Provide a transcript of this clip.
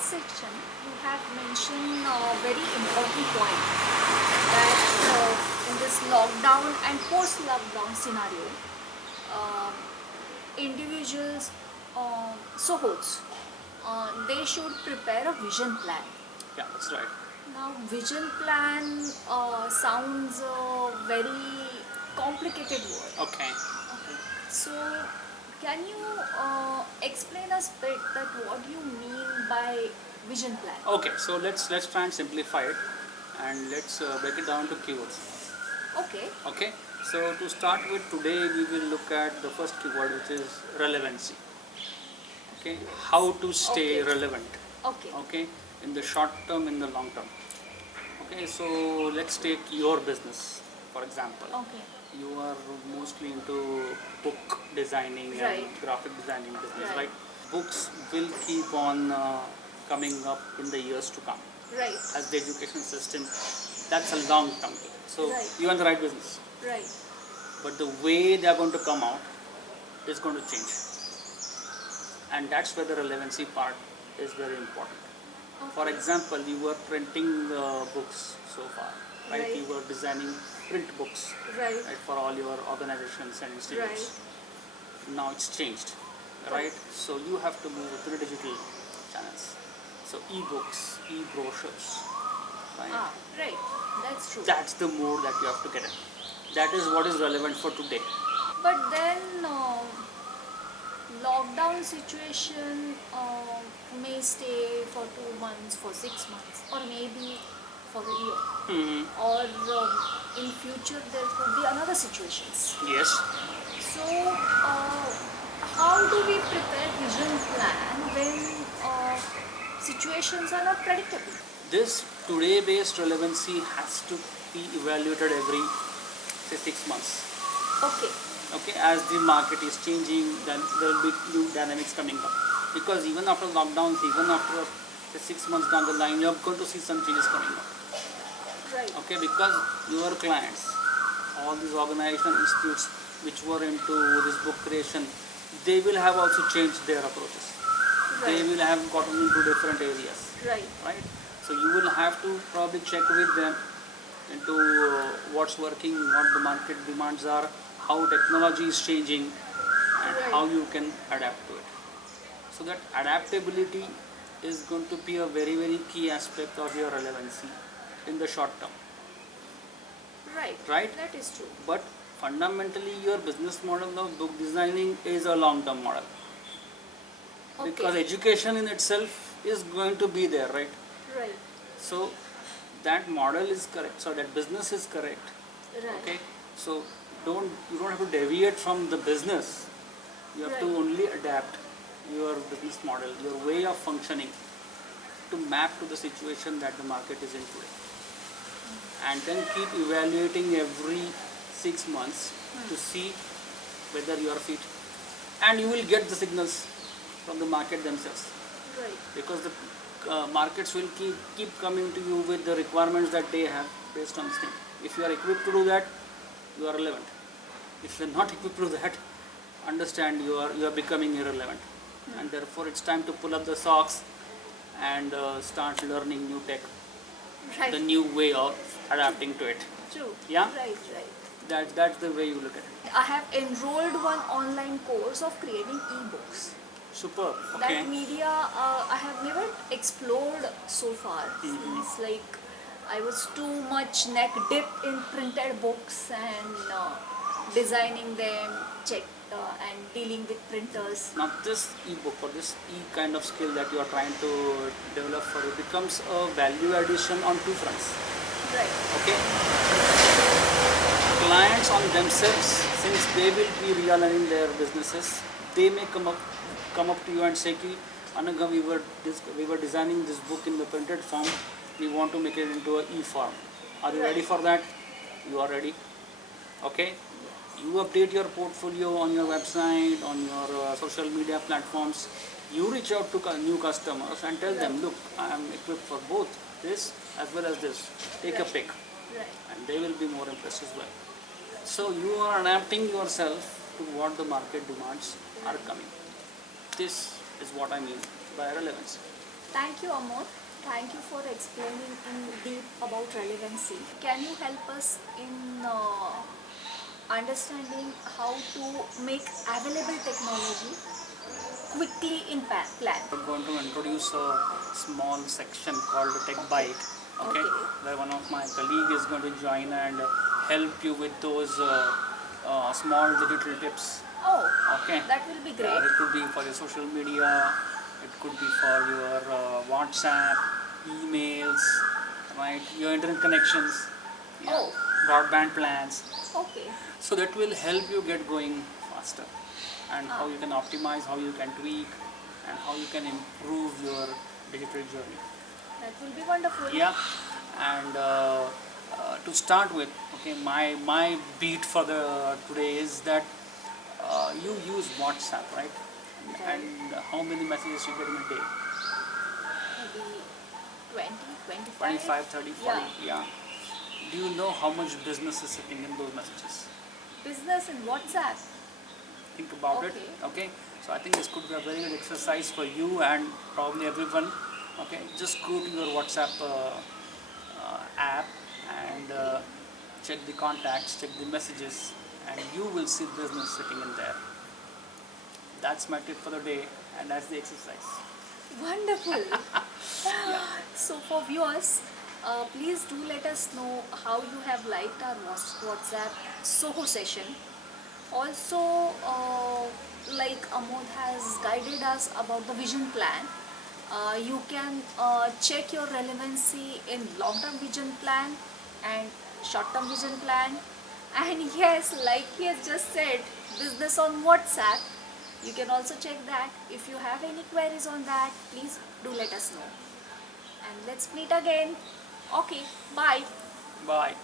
last section, you have mentioned a very important point that in this lockdown and post-lockdown scenario, uh, individuals, Sohots, they should prepare a vision plan. Yeah, that's right. Now, vision plan sounds very complicated word. Okay. Okay. So, can you explain us bit that what you mean by vision plan? Okay, so let's try and simplify it, and let's break it down to keywords. Okay. Okay. So to start with, today we will look at the first keyword, which is relevancy. Okay. How to stay Okay. relevant. Okay. Okay. In the short term, in the long term. Okay. So let's take your business, for example. Okay. You are mostly into book designing Right. and graphic designing business, Right. right? Books will keep on coming up in the years to come. Right. As the education system, that's a long term. So Right. you're in the right business. Right. But the way they are going to come out is going to change. And that's where the relevancy part is very important. For Okay. example, you were printing books so far, right? Right. You were designing print books, Right. right, for all your organizations and institutes. Now it's changed, right? So you have to move to the digital channels. So e-books, e-brochures, right? Ah, right. That's true. That's the mode that you have to get in. That is what is relevant for today. But then lockdown situation may stay for 2 months, for 6 months, or maybe for a year. Mm-hmm. Or in future there could be another situations. Yes. So how do we prepare vision plan when situations are not predictable? This today based relevancy has to be evaluated every, say, 6 months. Okay. Okay, as the market is changing, then there will be new dynamics coming up. Because even after lockdowns, even after, say, 6 months down the line, you're going to see some changes coming up. Right. Okay, because your clients, all these organizational institutes which were into this book creation, they will have also changed their approaches. They Right. will have gotten into different areas, Right. right? So you will have to probably check with them into what's working, what the market demands are, how technology is changing, and Right. how you can adapt to it. So that adaptability is going to be a very, very key aspect of your relevancy in the short term, Right. right? That is true. But fundamentally, your business model of book designing is a long-term model. Okay. Because education in itself is going to be there, right? Right. So that model is correct. So that business is correct. Right. Okay. So you don't have to deviate from the business. You have to Right. only adapt your business model, your way of functioning, to map to the situation that the market is in today. And then keep evaluating every 6 months to see whether you are fit. And you will get the signals from the market themselves, Right. because the markets will keep coming to you with the requirements that they have based on this thing. If you are equipped to do that, you are relevant. If you are not equipped to do that, understand you are becoming irrelevant. And therefore it's time to pull up the socks and start learning new tech, Right. the new way of adapting to it. True. Yeah? Right. Right. That's the way you look at it. I have enrolled one online course of creating e-books. Superb. Okay. That media I have never explored so far. Mhm. It's like I was too much neck dipped in printed books and designing them, and dealing with printers. Now this e-book or this kind of skill that you are trying to develop for you becomes a value addition on two fronts. Right. Okay. Clients on themselves, since they will be realigning their businesses, they may come up to you and say, "Ki, Anagha, we were designing this book in the printed form. We want to make it into an e-form. Are you ready for that?" You are ready. Okay. You update your portfolio on your website, on your social media platforms. You reach out to new customers and tell them, "Look, I am equipped for both this as well as this. Take a pick." Right. And they will be more impressed as well. So you are adapting yourself to what the market demands are coming. This is what I mean by relevance. Thank you, Amod. Thank you for explaining in deep about relevancy. Can you help us in understanding how to make available technology quickly in plan? We're going to introduce a small section called Tech Bite, okay, Okay. where one of my colleague is going to join and help you with those small digital tips. Oh, Okay. that will be great. It could be for your social media, it could be for your WhatsApp, emails, right? Your internet connections, yeah, Oh. broadband plans. Okay. So that will help you get going faster, and how Ah. you can optimize, how you can tweak, and how you can improve your digital journey. That will be wonderful. Yeah, and to start with, okay, my beat for the today is that you use WhatsApp, right? Right. And how many messages you get in a day? Maybe 20, 25. 25, 30, 40. Yeah. Yeah. Do you know how much business is sitting in those messages? Business in WhatsApp. Think about it. Okay. Okay. So I think this could be a very good exercise for you and probably everyone. Okay. Just go to your WhatsApp app and Okay. check the contacts, check the messages, and you will see business sitting in there. That's my tip for the day, and that's the exercise. Wonderful. Yeah. So for viewers, please do let us know how you have liked our WhatsApp Soho session. Also, like Amod has guided us about the vision plan, you can check your relevancy in long-term vision plan and short-term vision plan. And yes, like he has just said, business on WhatsApp. You can also check that. If you have any queries on that, please do let us know. And let's meet again. Okay, bye. Bye.